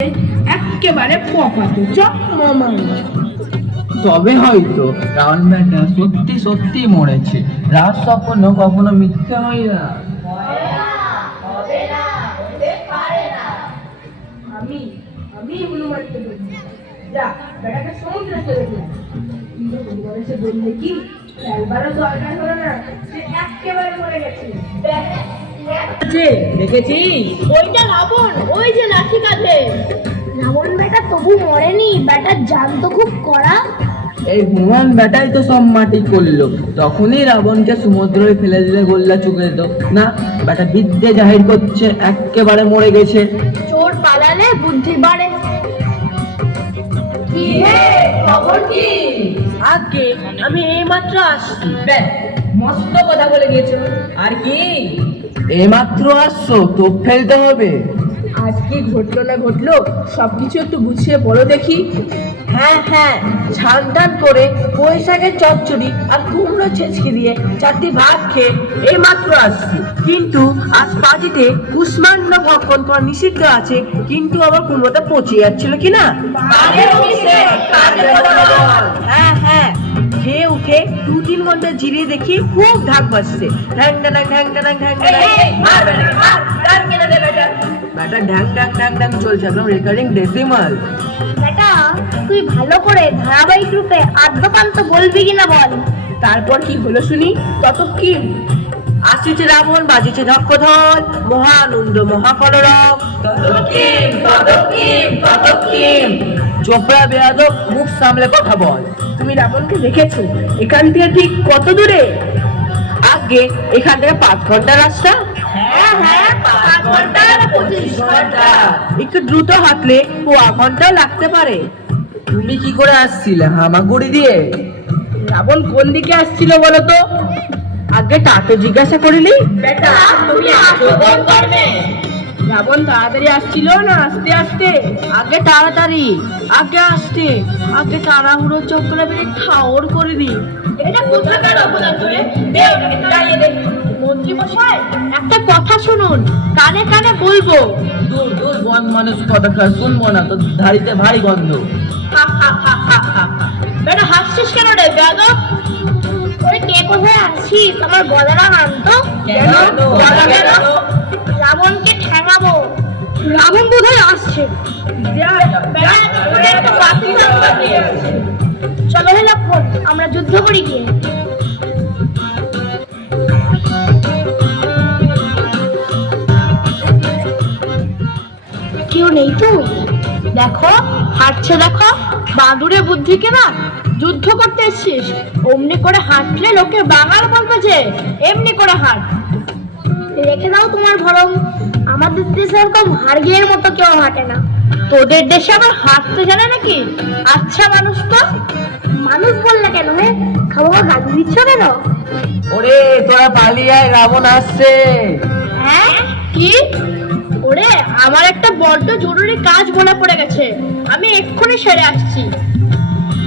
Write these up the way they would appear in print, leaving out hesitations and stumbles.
একেবারে পপাতো চকমা। তবে হয়তো রাউন্ড ব্যাটা সত্যি সত্যি মরেছে। রাত স্বপ্ন কখনো মিথ্যে হয় না। আমি আমি হনুমানকে বলছি, যা বেটাকে সমুদ্রে ফেলে দিলাম। কিন্তু হনুমান এসে বললে কি, একবারও দরকার হলো না, সে একেবারে মরে গেছে। দেখেছিস? ওইটা রাবণ, ওই যে লাঠি কাঁধে। রাবণ বেটা তবু মরেনি, বেটার জান তো খুব কড়া। এই হনুমান বেটাই তো সব মাটি করলো। তখনই রাবণকে সমুদ্রে ফেলে দিলে গোল্লা চুকে যেত না। বেটা বিদ্যে জাহির করছে, একেবারে মরে গেছে। চোর পালালে বুদ্ধি বাড়ে। আগে আমি এইমাত্র আসছি। মস্ত কথা বলে গিয়েছো। আর কি এইমাত্র আসছো, তো ফেলতে হবে। আজ কি ঘটলো না ঘটলো সবকিছু একটু গুছিয়ে বলো দেখি। হ্যাঁ হ্যাঁ, ছান টান করে বৈশাখের চচ্চড়ি আর কুমড়ো ছেঁচকি দিয়ে চারটি ভাত খেয়ে এই মাত্র আসছি। কিন্তু আজ পাজিতে কুষ্মাণ্ড ভক্ষণ করা নিষিদ্ধ আছে, কিন্তু আবার কুমড়োটা পচে যাচ্ছিল কিনা। হ্যাঁ হ্যাঁ, খেয়ে উঠে 2-3 ঘন্টা জিরিয়ে দেখি খুব ঢাক বাজছে। ঢ্যাং ঢ্যাং ঢ্যাং ঢ্যাং ঢ্যাং ব্যাটা ঢ্যাং ঢ্যাং ঢ্যাং ঢ্যাং চলছে, একদম রেকারিং ডেসিমাল। বেটা তুই ভালো করে ধারাবাহিক রূপে আদ্যপান্ত বলবি কিনা বল। তারপর কি হলো শুনি। তত কি আসিছে রাবণ, বাজিছে ধক্কধর, মহানন্দ মহাকলরব। চোপড়া বেয়াদব, মুখ সামলে কথা বল। তুমি রাবণকে দেখেছো? এখান থেকে ঠিক কত দূরে? আগে এখান থেকে 5 ঘন্টা রাস্তা। হ্যাঁ হ্যাঁ, 5 ঘন্টা 25 ঘন্টা। একটু দ্রুত হাঁটলে 1 ঘন্টাও লাগতে পারে। তুমি কি করে আসছিলে? হামাগুড়ি দিয়ে? রাবণ কোন দিকে আসছিল বলো তো? আগে তা তো জিজ্ঞাসা করিলি। বেটা তুমি আসো কোন কর্মে? রাবণ তাড়াতাড়ি আসছিল না আস্তে আস্তে? আগে তাড়াতাড়ি, আগে আসতে, আগে তাড়াহুড়ো চক্করে বেড়ে ঠাওর করে দি। এটা কোথাকার অপরাধ রে? দে ওটাকে তাড়িয়ে দে। মন্ত্রী মশাই একটা কথা শুনুন, কানে কানে বলবো। দূর দূর, বন মানুষ কথা শুনবো না, তো ধাড়িতে ভারী গন্ধ। বেটা হাসছিস কেন রে বেয়াদব? ওই কে কোথায় আছিস? আমার গলাটা আনতো। কেন? গলা কেন? রাবণকে ঠ্যাঙাবো। রাবণ বোধহয় আসছে। চলো হে লক্ষণ, আমরা যুদ্ধ করি গিয়ে। কেউ নেই তো? দেখো হাঁটছে, দেখো বাঁদুরে বুদ্ধি কেনা। যুদ্ধ করতে এসছিস, অমনি করে হাঁটলে লোকে বাঙাল বলবে যে এমনি করে হাঁট। রেখে দাও তোমার ভরম, আমাদের দেশে এরকম হাড়গিয়ের মতো কেউ হাঁটে না। তোদের দেশে আবার হাঁটতে জানে নাকি? আচ্ছা মানুষ তো। মানুষ বললে কেন হে? খাওয়া গালি দিচ্ছ কেন? ওরে তোরা পালিয়ে আয়, রাবণ আসছে। হ্যাঁ কি? ওরে আমার একটা বড্ড জরুরি কাজ মনে পড়ে গেছে, আমি এক্ষুনি সেরে আসছি।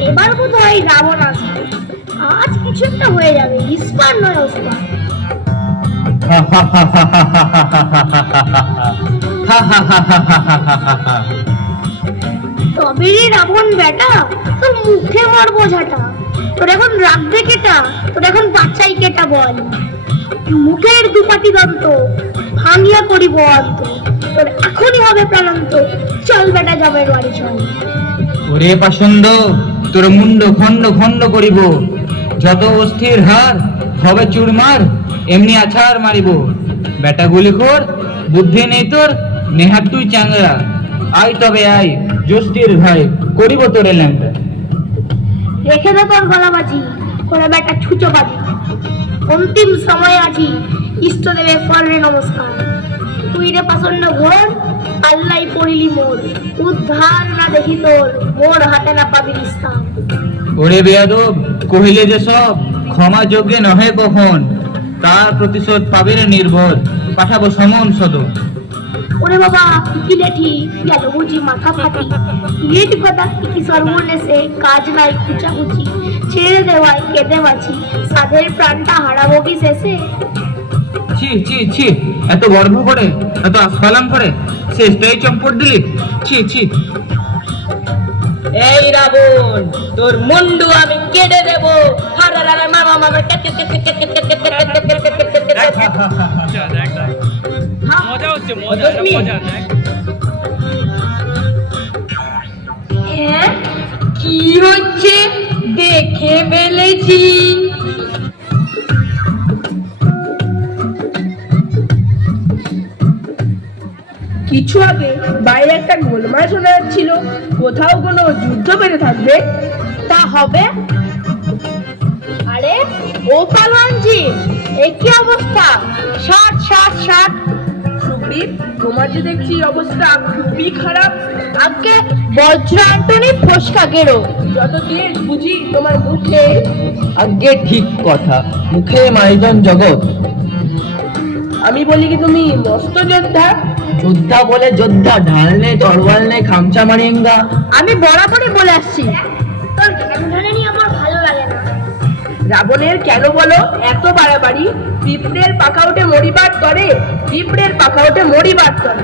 এবার বোধহয় রাবণ আসবে, আজ কিছু একটা হয়ে যাবে। ইস্পার নয় ওস্পার। তবে রে রাবণ বেটা, তোর মুখে মারবো ঝাঁটা। তোর এখন রাখবে কেটা? তোর এখন বাচ্চাই কেটা বল? মুখের দুপাটি দন্ত ভাঙিয়া করিব অন্ত। তোর এখনই হবে প্রাণান্ত, চল বেটা জমের বাড়ি চল। ওরে পাষণ্ড, তোর মুন্ড খণ্ড খণ্ড করিব। যত অস্থির হার হবে চুরমার, এমনি আছাড় মারিব। বেটা গুলিখোর, বুদ্ধি নেই তোর, নেহাত তুই চাংড়া। আয় তবে আয়, জ্যোষ্ঠীর ভাই, করিব তোরে ল্যাংটা। রেখে দে তোর গলাবাজি, তোরা বেটা ছুচোবাজি। অন্তিম সময় আছি, ইষ্টদেবে করবে নমস্কার। তুই রে পাষণ্ড ঘোর, আল্লাই পড়িলি মোর। উদ্ধার না দেখি তোর, মোর হাতে না পাবি স্থান। ওরে বেয়াদব, কহিলে যে সব ক্ষমা যোগ্যে নহে কখন। তার প্রতিশোধ পাবে রে নির্ভর, পাঠাবো সমন সদর। ওরে বাবা কি লেঠি, গেল বুঝি মাথা ফাটি। ইট কথা কি সর্বনেশে, কাজ নাই কুচাকুচি। ছেড়ে দেওয়ায় কেঁদে বাঁচি, সাধের প্রাণটা হারাবো কি শেষে? ছি ছি ছি, এত গর্ব করে, এত আস্ফালন করে শেষটাই চম্পট দিলি, ছি ছি। এই রাবণ, তোর মুন্ডু আমি কেটে দেব। মজা হচ্ছে, মজা মজা দেখ। হ্যাঁ, কি হচ্ছে দেখে ফেলেছি। কিছু আগে বাইরে একটা গোলমাল শোনা যাচ্ছিল, কোথাও কোনো যুদ্ধ বেড়ে থাকবে। তা হবে? আরে ও পালোয়ানজি, এই কি অবস্থা? ষাট ষাট ষাট। সুগ্রীব, তোমার যে দেখছি অবস্থা খুবই খারাপ। আগে বজ্র অ্যান্টনি ফসকা গেরো। যত তেজ বুঝি তোমার মুখে। আগে ঠিক কথা, মুখে মাইজন জগৎ। আমি বলি কি তুমি মস্ত যোদ্ধা? যোদ্ধা বলে যোদ্ধা, ঢাল নেই, তরোয়াল নেই, খামচা মারিয়েঙ্গা। আমি বরাবরই বলে আসছি, তোর ধ্যানধারণই আমার ভালো লাগে না। রাবণের কেন বলো এত বাড়াবাড়ি? পিঁপড়ের পাখা উঠে মরিবার করে, পিঁপড়ের পাখা উঠে মরিবার করে।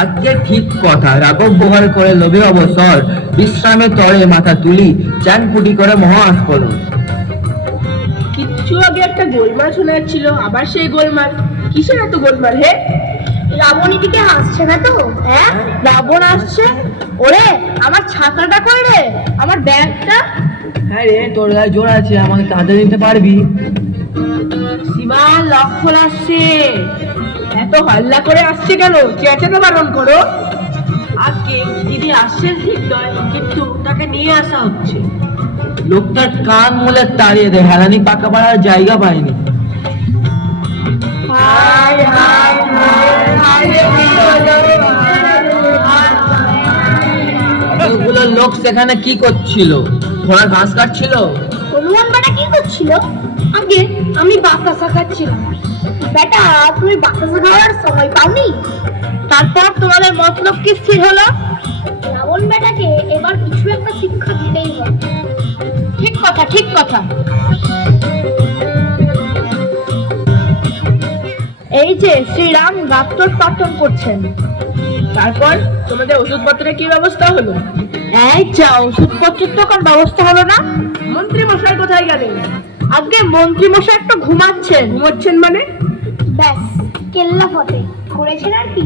আজকে ঠিক কথা, রাঘব বহাল করে লোভে অবসর, বিশ্রামে তরে মাথা তুলি, চান ফুটি করে মহা আস্ফলন। কিচ্ছু আগে একটা গোলমাল শোনা যাচ্ছিল, আবার সেই গোলমাল। কিসের এত গোলমাল হে? রাবণ এদিকে হাসছে না তো? হ্যাঁ রাবণ আসছে। ওরে আমার ছাতাটা কই রে, আমার ব্যাগটা? হ্যাঁ রে, তোর গায়ে জোর আছে, আমাকে কাঁধে দিতে পারবি? সীমা, লক্ষণ আসছে। এত হাল্লা করে আসছে কেন? চেঁচাতে বারণ করো। আজকে তিনি আসছেন ঠিক নয়, কিন্তু তাকে নিয়ে আসা হচ্ছে। লোকটার কান মুলে তাড়িয়ে দে, হেলানি পাকা পাড়ার জায়গা পায়নি। হায় হায় হায় হায় রে এতগুলো লোক সেখানে কি করছিল? ঘোড়া ঘাস কাটছিল? হনুমান বেটা কি করছিল? আগে আমি বাতাসা খাচ্ছিলাম। বেটা, তুমি বাতাসা খাওয়ার সময় পাওনি? তারপর তোমাদের মতলব কি স্থির হলো? রাবণ বেটাকে এবার কিছু একটা শিক্ষা দিতেই হবে। ঠিক কথা, ঠিক কথা। এই যে শ্রীরাম গাত্তর পাঠন করছেন। তারপর তোমাদের ওষুধপত্রের কি ব্যবস্থা হলো? এই যা, ওষুধপত্রের তো কার ব্যবস্থা হলো না? মন্ত্রী মশাই কোথায় গেলেন? আজকে মন্ত্রী মশাই একটু ঘুমাচ্ছেন। ঘুমোচ্ছেন মানে? ব্যাস, কেল্লা ফতে করেছেন আর কি।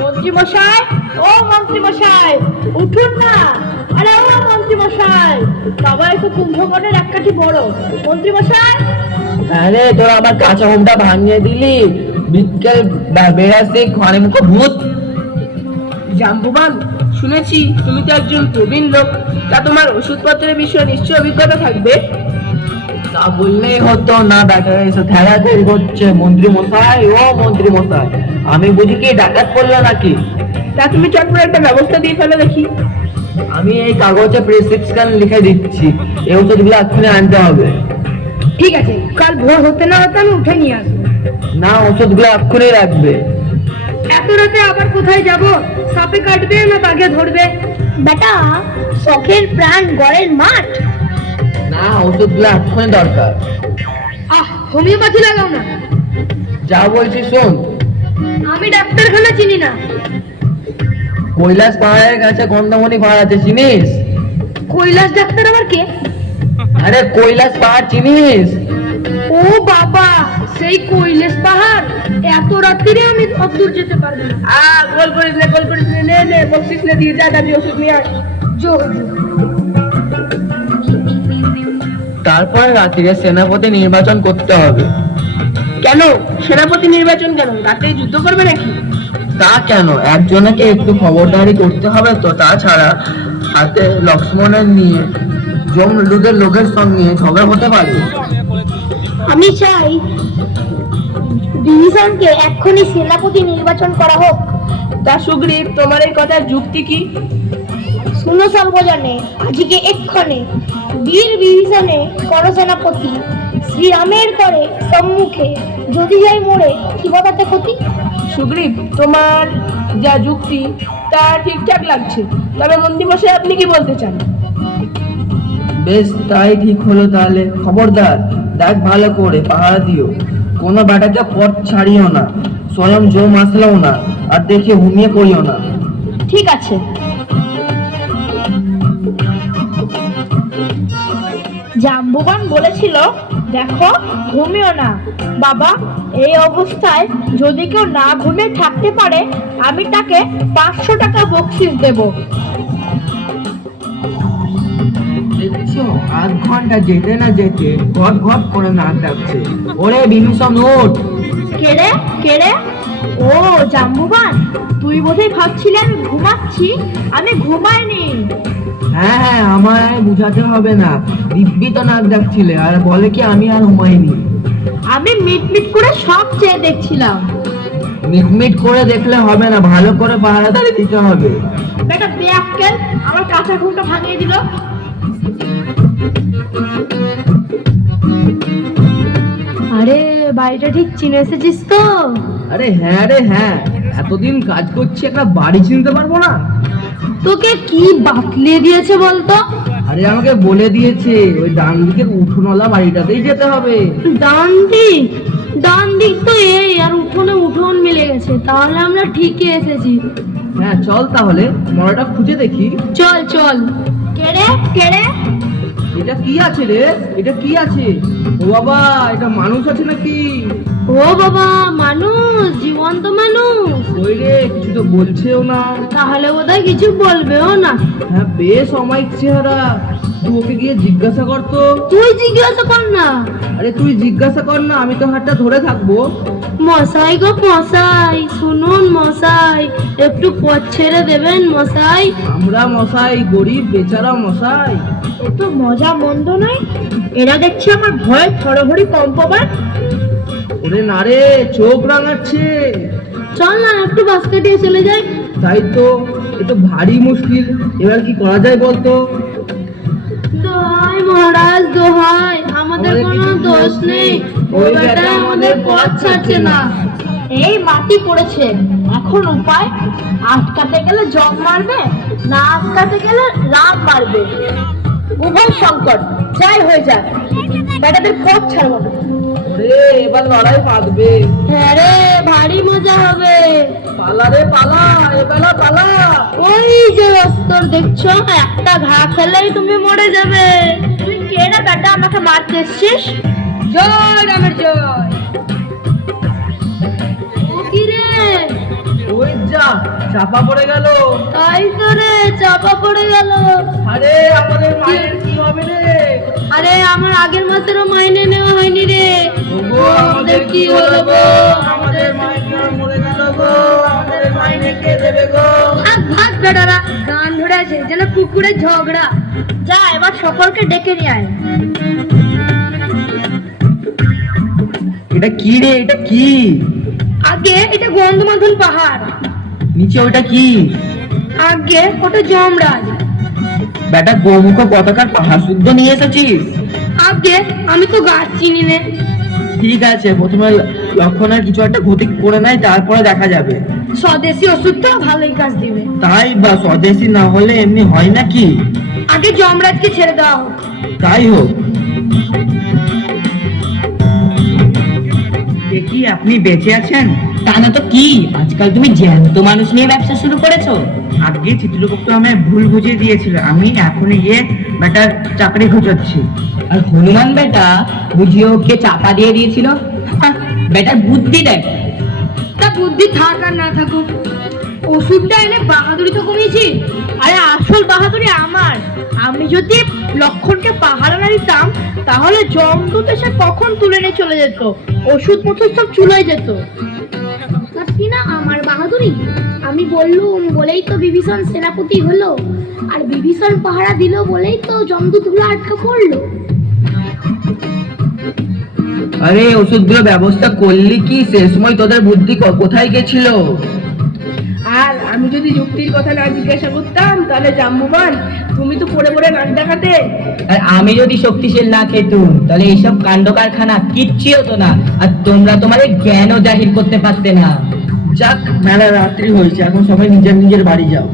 মন্ত্রী মশাই, ও মন্ত্রী মশাই, উঠুন না। আরে ও মন্ত্রী মশাই, বাবা একটু কুম্ভকর্ণের এক কাঠি বড়। মন্ত্রী মশাই, আরে তোর আমার কাঁচা ঘুমটা ভাঙিয়ে দিলি, বিকেল বেড়াতে ঘরে মুখে ভূত। জাম্বুবান, শুনেছি তুমি তো একজন প্রবীণ লোক, তা তোমার ওষুধপত্রের বিষয়ে নিশ্চয় অভিজ্ঞতা থাকবে। তা বললেই হতো না, ব্যাটারা এসে থেরাথেরি করছে। মন্ত্রী মশাই, ও মন্ত্রী মশাই, আমি বুঝি কি ডাকাত পড়লো নাকি? তা তুমি চটপট একটা ব্যবস্থা দিয়ে ফেলে দেখি। আমি এই কাগজে প্রেসক্রিপশন লিখে দিচ্ছি, এই ওষুধগুলো এক্ষুনি আনতে হবে। ঠিক আছে, কাল ভোর হতে না হতে আমি উঠে নিয়ে আসবো। না, ওষুধগুলো এক্ষুনি রাখবে। এত রাতে আবার কোথায় যাব? সাপে কাটবে না বাঘে ধরবে? বেটা, শখের প্রাণ গড়ের মাঠ। না, ওষুধগুলো এক্ষুনি দরকার। হোমিওপ্যাথি লাগাও না। যা বলছি শোন। আমি ডাক্তারখানা চিনি না। কৈলাস পাহাড়ের কাছে গন্ধমণি পাহাড় আছে, চিনিস? কৈলাস ডাক্তার আবার কে? আরে কৈলাস পাহাড় চিনিস? ও বাবা, সেই কৈলাস পাহাড়। এত রাত্রিরে আমি অত দূর যেতে পারবো না। গোল করিস না, গোল করিস না, নে নে বকশিস নে, দিয়ে যা, দাবি ওষুধ নিয়ে আস। তারপরে রাত্রিরে সেনাপতি নির্বাচন করতে হবে। কেন সেনাপতি নির্বাচন কেন? রাতে যুদ্ধ করবে নাকি? তা কেন, একজনকে একটু খবরদারি করতে হবে তো। তাছাড়া হাতে লক্ষ্মণের নিয়ে জমলুদের লোকের সঙ্গে ঝগড়া হতে পারে। আমি চাই বিভীষণকে এক্ষুনি সেনাপতি নির্বাচন করা হোক। তা সুগ্রীব, তোমার এই কথার যুক্তি কি? শুনো সর্বজনে, আজকে এক্ষণে বীর বিভীষণে কর সেনাপতি, শ্রীরামের করে সম্মুখে যদি যাই মোড়ে কি বতাতে ক্ষতি। সুগ্রীব, তোমার যা যুক্তি তা ঠিকঠাক লাগছে, তবে মন্ত্রী মশাই আপনি কি বলতে চান? বেশ, তাই ঠিক হলো তাহলে। খবরদার, দেখ ভালো করে পাহারা দিও। কোনো বেটাকে পথ ছাড়িও না, স্বয়ং জম আসলেও না, আর দেখে ঘুমিয়ে পড়িও না। ঠিক আছে। জাম্বুবান বলেছিল, দেখো ঘুমিও না বাবা, এই অবস্থায় যদি কেউ না ঘুমিয়ে থাকতে পারে আমি তাকে 500 টাকা বকশিস দেব। দেখছো, আধ ঘন্টা যেতে না যেতে ঘট ঘট করে নাক ডাকছে। ওরে বিভীষণ ওঠ! কেড়ে কেড়ে, ও জাম্বুবান, তুই বোধহয় ভাবছিলি আমি ঘুমাচ্ছি, আমি ঘুমাইনি। হ্যাঁ হ্যাঁ, আমার আর বুঝাতে হবে না, দিব্যি তো নাক ডাকছিলে আর বলে কি আমি আর ঘুমাইনি। আমি মিটমিট করে সব চেয়ে দেখছিলাম। মিটমিট করে দেখলে হবে না, ভালো করে পাহারাদারি দিতে হবে। বেটা বেয়াক্কেল, আমার কাঁচা ঘুমটা ভাঙিয়ে দিল। আরে বাড়িটা ঠিক চিনে এসেছিস তো? আরে হ্যাঁ রে হ্যাঁ, এতদিন কাজ করছি, একটা বাড়ি চিনতে পারবো না? তোকে কি বাতলিয়ে দিয়েছে বলতো? আরে আমাকে বলে দিয়েছে ওই ডান দিকের উঠোনওয়ালা বাড়িটাতেই যেতে হবে। ডান দিক তো এই, আর উঠোনে উঠোন মিলে গেছে, তাহলে আমরা ঠিকই এসেছি। হ্যাঁ চল তাহলে মরাটা খুঁজে দেখি। চল চল। কেড়ে কেড়ে, এটা কি আছে রে? এটা কি আছে? ও বাবা, এটা মানুষ আছে নাকি? ও বাবা, মানুষ, জীবন্ত মানুষ। ওই রে, কিছু তো বলছেও না। তাহলে বোধহয় কিছু বলবেও না। হ্যাঁ, বেশ অমায়িক চেহারা। তুই ওকে গিয়ে জিজ্ঞাসা কর তো। তুই জিজ্ঞাসা কর না। আরে তুই জিজ্ঞাসা কর না, আমি তো হাতটা ধরে থাকবো। মশাই গো মশাই, শুনুন মশাই, একটু পথ ছেড়ে দেবেন মশাই। আমরা মশাই গরিব বেচারা মশাই। একটু মজা মন্দ নয়। এরা দেখছি আমার ভয়ে থরহরি কম্পমান। ওরে না রে, চোখ রাঙাচ্ছে। চল না একটু বাসকে দিয়ে চলে যাই। তাই তো, এ তো ভারী মুশকিল। এবার কি করা যায় বলতো? দোহাই মহারাজ দোহাই, আমাদের কোনো দোষ নেই, ওই বেটা আমাদের পথ ছাড়ছে না। এই মাটি পড়েছে, এখন উপায়? আটকাতে গেলে জগ মারবে, না আটকাতে গেলে রাগ মারবে। উভয় সংকট, যাই হয়ে যাক, বেটাদের পথ ছাড়বো না। ওরে, এবার লড়াই বাঁধবে। হ্যাঁ রে, ভারী মজা হবে। পালা রে পালা, এবেলা পালা। ওই যে অস্তর দেখছো, একটা ঘা খেলেই তুমি মরে যাবে। তুই কে রে বেটা, আমাকে মারতে এসছিস? জয় রামের জয়। ও কি রে? ওই যা, চাপা পড়ে গেল। তাই তো রে, চাপা পড়ে গেল। আরে আমাদের মায়ের কি হবে রে? আরে আমার আগের মাসেরও মাইনে নেওয়া হয়নি রে। ওগো, আমাদের কি হলো গো? আমাদের মাইনে মরে গেল গো। আমাদের মাইনে কে দেবে গো? ভাগ ভাগ বেটারা, গান ধরে আছে যেন কুকুরের ঝগড়া। যা এবার সকলকে ডেকে নিয়ে আয়। এটা কি রে? এটা কি? আগে এটা গন্ধমাধন পাহাড়, নিচে ওটা কি? আগে ওটা যমরাজ। বেটা গোমুখ পতাকার পাহাড় শুদ্ধ নিয়ে এসেছিস? আগে আমি তো গাছ চিনি নে। ঠিক আছে, প্রথমে লক্ষণের কিছু একটা ক্ষতি করে নেয়, তারপরে দেখা যাবে। স্বদেশি ওষুধটা ভালোই কাজ দিবে। তাই বা, স্বদেশি না হলে এমনি হয় নাকি? আগে যমরাজকে ছেড়ে দেওয়া হোক। তাই হোক। কি আপনি বেঁচে আছেন? তা না তো কি, আজকাল তুমি জ্যান্ত মানুষ নিয়ে ব্যবসা শুরু করেছো? আগে চিত্রগুপ্ত আমায় ভুল বুঝিয়ে দিয়েছিল, আমি এখনই গিয়ে বেটার চাকরি খুঁজছি। আর হনুমান বেটা বুঝিয়ে ওকে চাপা দিয়ে দিয়েছিল। বেটার বুদ্ধি দেখ। তা বুদ্ধি থাক আর না থাকুক, ওষুধটা এনে বাহাদুরি তো কমিয়েছি। আরে আসল বাহাদুরি আমার। আমি যদি লক্ষণকে পাহারা না দিতাম, তাহলে জমদূত এসে কখন তুলে নিয়ে চলে যেত, ওষুধ মতো সব চুলোয় যেত। কি না আমার বাহাদুরি? আমি বললুম বলেই তো বিভীষণ সেনাপতি হলো, আর বিভীষণ পাহারা দিল বলেই তো জমদূতগুলো আটকা পড়লো। আরে ওষুধগুলো ব্যবস্থা করলি কি? সে সময় তোদের বুদ্ধি কোথায় গেছিল? আর আমি যদি যুক্তির কথা না জিজ্ঞাসা করতাম, তাহলে জাম্বুবান তুমি তো পড়ে পড়ে নাক দেখাতে। আর আমি যদি শক্তিশীল না খেতুম, তাহলে এইসব কাণ্ড কারখানা কিচ্ছু হতো না, আর তোমরা তোমাদের জ্ঞানও জাহির করতে পারতে না। যাক, মেলা রাত্রি হয়েছে, এখন সবাই নিজের নিজের বাড়ি যাও।